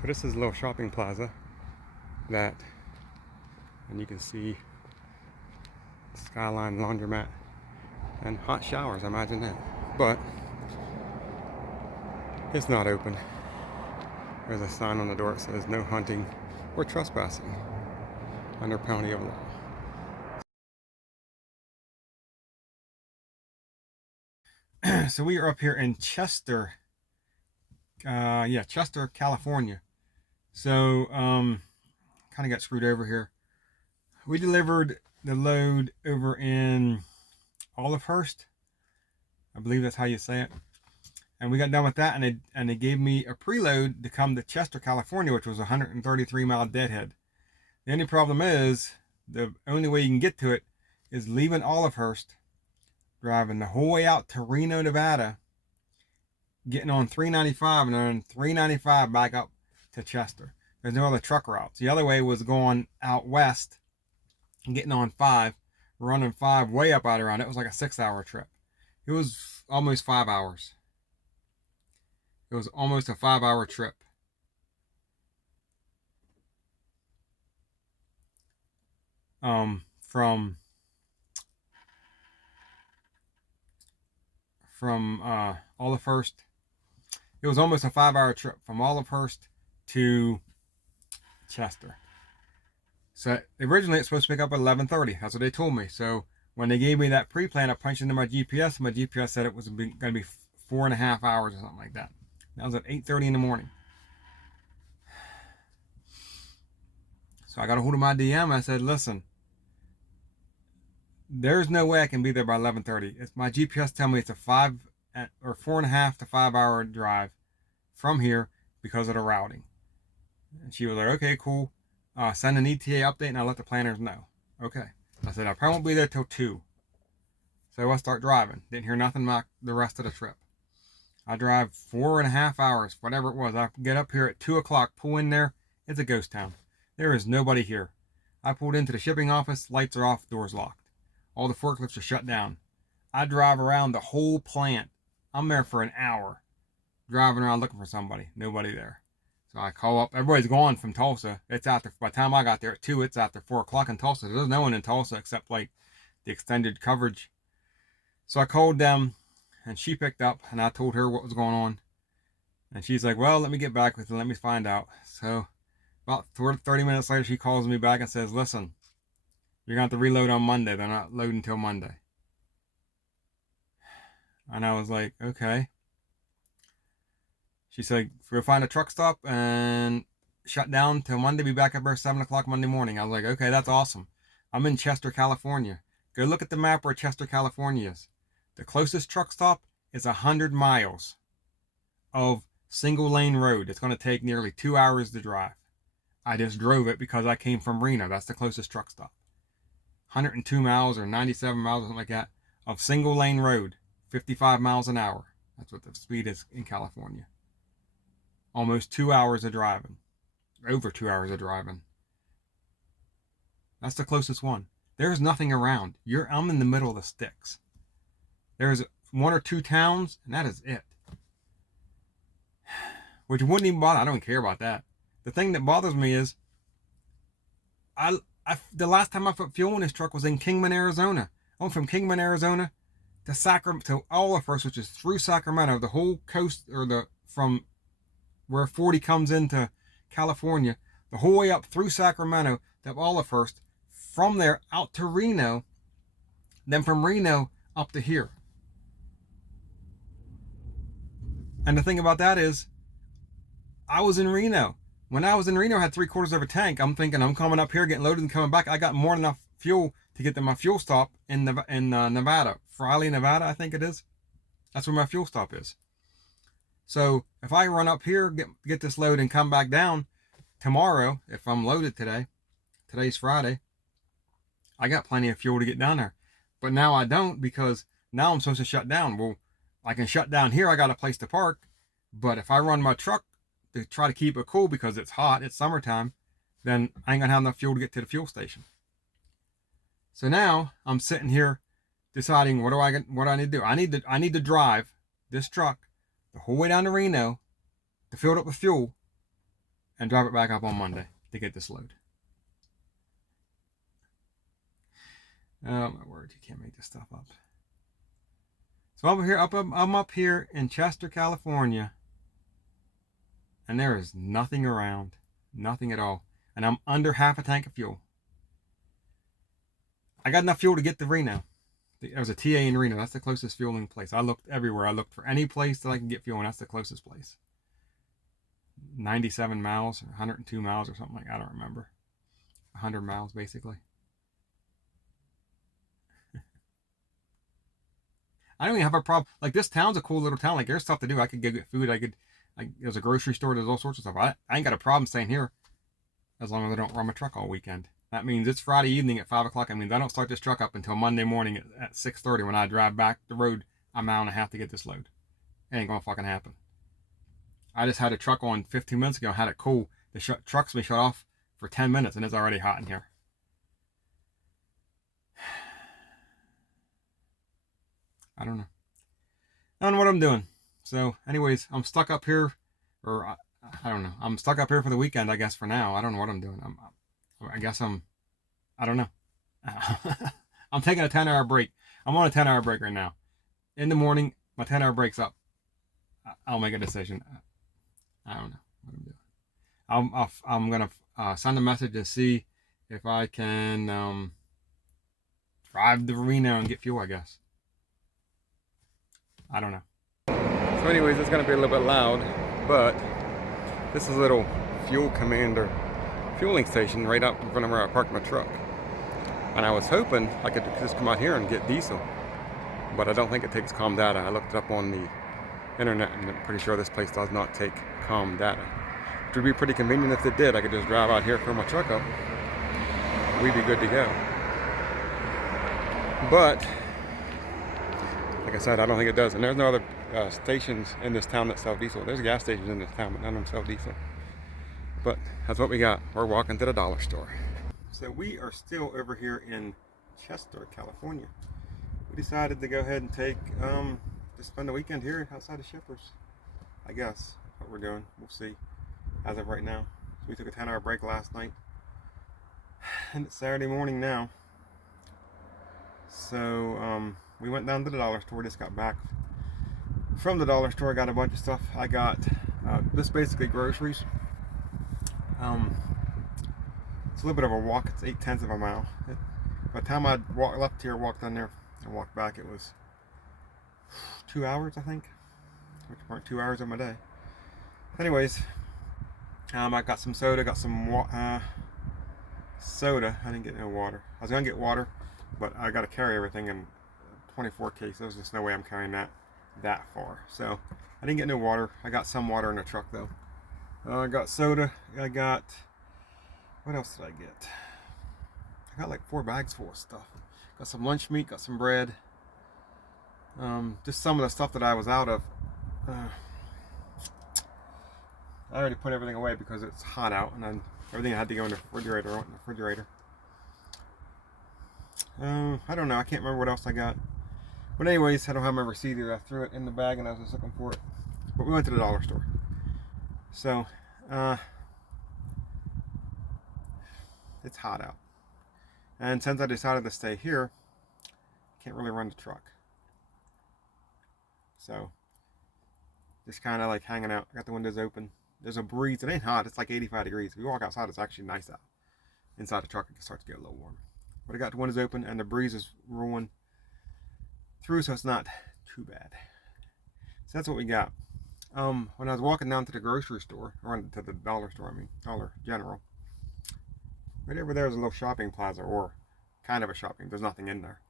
So this is a little shopping plaza that, and you can see Skyline laundromat and hot showers, imagine that. But it's not open. There's a sign on the door that says no hunting or trespassing under penalty of law. So we are up here in Chester, Chester, California. So, kind of got screwed over here. We delivered the load over in Olivehurst. I believe that's how you say it. And we got done with that, and they gave me a preload to come to Chester, California, which was a 133-mile deadhead. The only problem is, the only way you can get to it is leaving Olivehurst, driving the whole way out to Reno, Nevada, getting on 395, and then 395 back up to Chester. There's no other truck routes. The other way was going out west and getting on 5, running 5 way up out around. It was like a 6-hour trip. It was almost 5 hours. It was almost a 5-hour trip. From Olivehurst. It was almost a 5-hour trip from Olivehurst to Chester. So originally it's supposed to pick up at 11:30. That's what they told me. So when they gave me that pre-plan, I punched into my GPS. My GPS said it was going to be 4.5 hours or something like that. That was at 8:30 in the morning. So I got a hold of my DM. I said, listen, there's no way I can be there by 11:30. It's my GPS telling me it's a 4.5 to 5 hour drive from here because of the routing. And she was like, okay, cool. Send an ETA update and I'll let the planners know. Okay. I said, I probably won't be there till 2. So I start driving. Didn't hear nothing about the rest of the trip. I drive 4.5 hours, whatever it was. I get up here at 2 o'clock, pull in there. It's a ghost town. There is nobody here. I pulled into the shipping office. Lights are off, doors locked. All the forklifts are shut down. I drive around the whole plant. I'm there for an hour, driving around looking for somebody. Nobody there. So I call up. Everybody's gone from Tulsa. It's after, by the time I got there at 2, it's after 4 o'clock in Tulsa. There's no one in Tulsa except like the extended coverage. So I called them, and she picked up, and I told her what was going on. And she's like, well, let me get back with you. Let me find out. So about 30 minutes later, she calls me back and says, listen, you're going to have to reload on Monday. They're not loading until Monday. And I was like, okay. She said, go find a truck stop and shut down till Monday. Be back up there 7 o'clock Monday morning. I was like, okay, that's awesome. I'm in Chester, California. Go look at the map where Chester, California is. The closest truck stop is 100 miles of single lane road. It's going to take nearly 2 hours to drive. I just drove it because I came from Reno. That's the closest truck stop. 102 miles or 97 miles, something like that, of single lane road. 55 miles an hour. That's what the speed is in California. Almost 2 hours of driving. Over 2 hours of driving. That's the closest one. There's nothing around. I'm in the middle of the sticks. There's 1 or 2 towns, and that is it. Which wouldn't even bother. I don't care about that. The thing that bothers me is, the last time I put fuel in this truck was in Kingman, Arizona. I went from Kingman, Arizona to Olivehurst, which is through Sacramento, the whole coast, or from where 40 comes into California, the whole way up through Sacramento to Olivehurst, from there out to Reno, then from Reno up to here. And the thing about that is, I was in Reno. When I was in Reno, I had 3/4 of a tank. I'm thinking I'm coming up here, getting loaded and coming back. I got more than enough fuel to get to my fuel stop in Nevada. Friley, Nevada, I think it is. That's where my fuel stop is. So if I run up here, get this load and come back down tomorrow, if I'm loaded today, today's Friday, I got plenty of fuel to get down there. But now I don't, because now I'm supposed to shut down. Well, I can shut down here. I got a place to park. But if I run my truck to try to keep it cool because it's hot, it's summertime, then I ain't gonna have enough fuel to get to the fuel station. So now I'm sitting here deciding what do I need to do. I need to drive this truck the whole way down to Reno to fill it up with fuel, and drive it back up on Monday to get this load. Oh my word, you can't make this stuff up. So I'm up here in Chester, California, and there is nothing around, nothing at all, and I'm under half a tank of fuel. I got enough fuel to get to Reno. There was a TA in Reno. That's the closest fueling place. I looked everywhere. I looked for any place that I can get fuel, and that's the closest place. 97 miles or 102 miles or something like that. I don't remember. 100 miles basically. I don't even have a problem. Like, this town's a cool little town. Like, there's stuff to do. I could go get food. There's a grocery store. There's all sorts of stuff. I ain't got a problem staying here as long as I don't run my truck all weekend. That means it's Friday evening at 5 o'clock. I mean, I don't start this truck up until Monday morning at 6:30 when I drive back the road a mile and a half to get this load. It ain't gonna fucking happen. I just had a truck on 15 minutes ago. Had it cool. The truck's been shut off for 10 minutes and it's already hot in here. I don't know. I don't know what I'm doing. So, anyways, I'm stuck up here, or I don't know. I'm stuck up here for the weekend, I guess, for now. I don't know what I'm doing. I don't know. I'm taking a 10-hour break. I'm on a 10-hour break right now. In the morning, my 10-hour break's up. I'll make a decision. I don't know what I'm doing. I'm going to send a message to see if I can drive to Reno and get fuel, I guess. I don't know. So anyways, it's going to be a little bit loud, but this is a little Fuel Commander fueling station right out in front of where I parked my truck. And I was hoping I could just come out here and get diesel, but I don't think it takes COM data. I looked it up on the internet and I'm pretty sure this place does not take COM data. Which would be pretty convenient if it did. I could just drive out here, fill my truck up, we'd be good to go. But like I said, I don't think it does. And there's no other stations in this town that sell diesel. There's gas stations in this town, but none of them sell diesel. But that's what we got. We're walking to the dollar store. So we are still over here in Chester, California. We decided to go ahead and take, just spend the weekend here outside of Shippers. I guess, what we're doing. We'll see. As of right now. So we took a 10-hour break last night. And it's Saturday morning now. So, we went down to the dollar store, just got back from the dollar store. I got a bunch of stuff. I got this basically groceries. It's a little bit of a walk. It's 8/10 of a mile. By the time I left here, walked down there, and walked back, it was 2 hours, I think, which weren't 2 hours of my day. Anyways, I got some soda, got some soda. I didn't get no water. I was gonna get water, but I got to carry everything in 24 case. There's just no way I'm carrying that far. So I didn't get no water. I got some water in the truck though. I got soda. I got, what else did I get? I got like 4 bags full of stuff. Got some lunch meat. Got some bread. Just some of the stuff that I was out of. I already put everything away because it's hot out, and then everything had to go in the refrigerator. I don't know. I can't remember what else I got. But anyways, I don't have my receipt either. I threw it in the bag and I was just looking for it. But we went to the dollar store. So, it's hot out. And since I decided to stay here, I can't really run the truck. So, just kind of like hanging out. I got the windows open. There's a breeze. It ain't hot. It's like 85 degrees. If you walk outside, it's actually nice out. Inside the truck, it starts to get a little warm. But I got the windows open and the breeze is rolling through, so it's not too bad. So that's what we got. When I was walking down to the grocery store, or to the dollar store, Dollar General, right over there is a little shopping plaza, or kind of a shopping. There's nothing in there.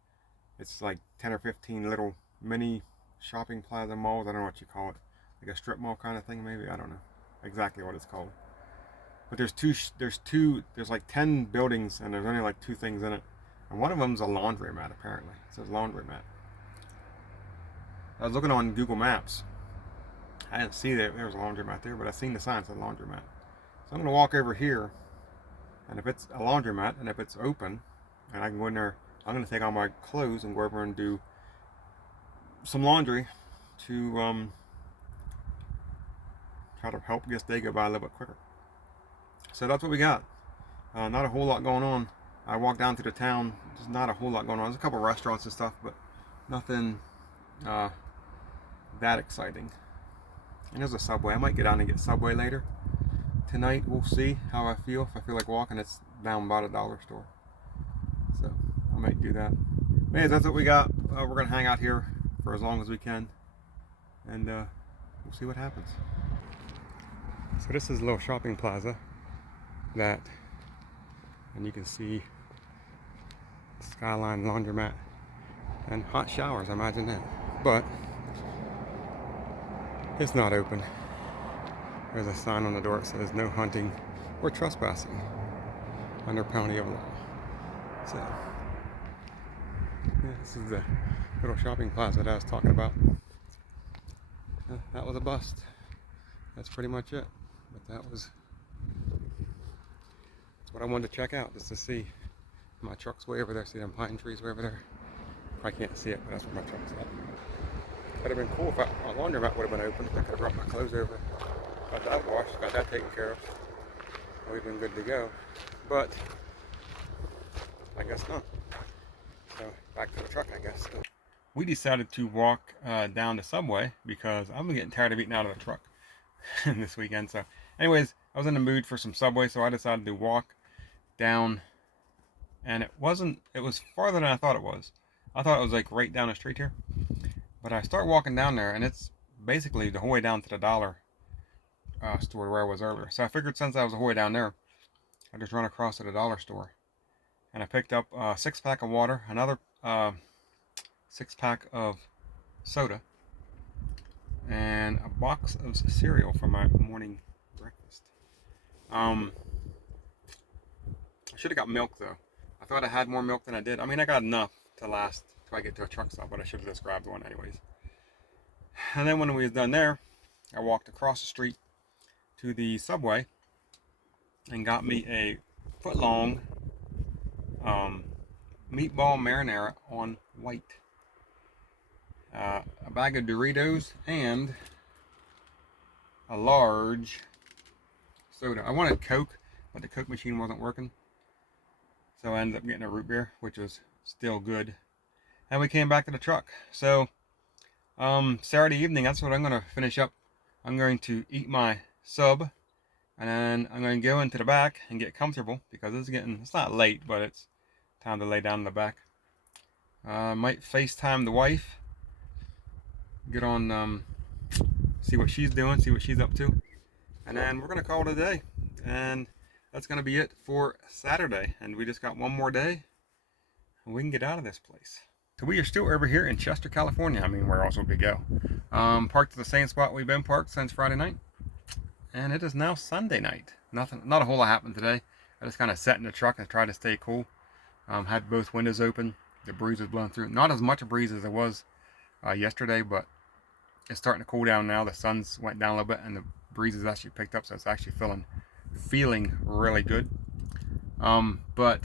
It's like 10 or 15 little mini shopping plaza malls. I don't know what you call it. Like a strip mall kind of thing, maybe. I don't know exactly what it's called. But there's like 10 buildings and there's only like 2 things in it. And one of them's a laundromat, apparently. It says laundromat. I was looking on Google Maps. I didn't see that there was a laundromat there, but I seen the sign that said laundromat. So I'm gonna walk over here, and if it's a laundromat and if it's open, and I can go in there, I'm gonna take all my clothes and go over and do some laundry to try to help this day go by a little bit quicker. So that's what we got. Not a whole lot going on. I walked down to the town. There's not a whole lot going on. There's a couple restaurants and stuff, but nothing that exciting. And there's a Subway. I might get down and get Subway later tonight. We'll see how I feel. If I feel like walking, it's down by the dollar store, so I might do that. Anyways, that's what we got. We're gonna hang out here for as long as we can, and we'll see what happens. So this is a little shopping plaza that, and you can see Skyline Laundromat and hot showers, I imagine that, but it's not open. There's a sign on the door that says no hunting or trespassing under penalty of law. So yeah, this is the little shopping plaza that I was talking about. That was a bust. That's pretty much it. But that's what I wanted to check out, just to see. My truck's way over there. See them pine trees way over there? I can't see it, but that's where my truck's at. Would have been cool if my laundromat would have been open. I could have brought my clothes over, got that washed, got that taken care of. We've been good to go. But I guess not. So back to the truck, I guess. We decided to walk down the Subway because I'm getting tired of eating out of the truck this weekend. So anyways, I was in the mood for some Subway, so I decided to walk down, and it was farther than I thought it was. I thought it was like right down the street here, but I start walking down there, and it's basically the whole way down to the dollar store where I was earlier. So I figured since I was the whole way down there, I'd just run across to the dollar store, and I picked up a 6-pack of water, another 6-pack of soda, and a box of cereal for my morning breakfast. I should have got milk though. I thought I had more milk than I did. I mean, I got enough to last till I get to a truck stop, but I should have just grabbed one anyways. And then when we was done there, I walked across the street to the Subway and got me a foot-long meatball marinara on white, a bag of Doritos, and a large soda. I wanted Coke, but the Coke machine wasn't working, so I ended up getting a root beer, which was still good. And we came back to the truck. So Saturday evening, that's what I'm going to finish up. I'm going to eat my sub, and then I'm going to go into the back and get comfortable because it's not late, but it's time to lay down in the back. Might FaceTime the wife, get on, see what she's doing, see what she's up to, and then we're going to call it a day. And that's going to be it for Saturday, and we just got one more day and we can get out of this place. So we are still over here in Chester, California. I mean, where else would we go? Parked at the same spot we've been parked since Friday night, and it is now Sunday night. Not a whole lot happened today. I just kind of sat in the truck and tried to stay cool. Had both windows open. The breeze was blowing through. Not as much a breeze as it was yesterday, but it's starting to cool down now. The sun's went down a little bit, and the breeze has actually picked up, so it's actually feeling really good. But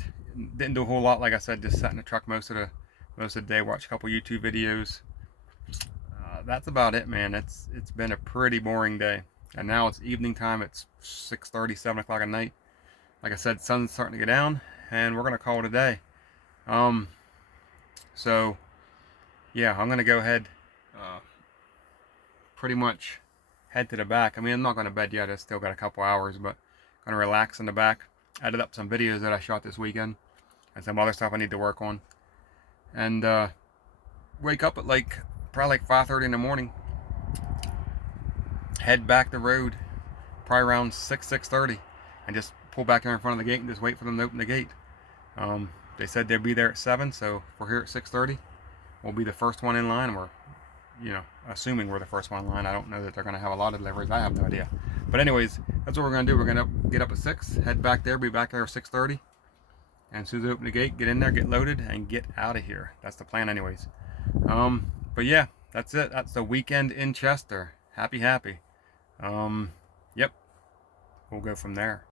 didn't do a whole lot. Like I said, just sat in the truck most of the day, watched a couple YouTube videos. That's about it, man. It's been a pretty boring day, and now it's evening time. It's 6:30, 7 o'clock at night. Like I said, sun's starting to go down, and we're gonna call it a day. So yeah, I'm gonna go ahead, pretty much head to the back. I mean, I'm not going to bed yet. I still got a couple hours, but I'm going to relax in the back. Added up some videos that I shot this weekend and some other stuff I need to work on. And wake up at probably 5:30 in the morning. Head back the road probably around 6:30, and just pull back there in front of the gate and just wait for them to open the gate. They said they'd be there at 7, so if we're here at 6:30, we'll be the first one in line, and we're, assuming we're the first one in line. I don't know that they're going to have a lot of deliveries. I have no idea. But anyways, that's what we're going to do. We're going to get up at 6, head back there, be back there at 6:30. And as soon as they open the gate, get in there, get loaded, and get out of here. That's the plan anyways. But yeah, that's it. That's the weekend in Chester. Happy. Yep. We'll go from there.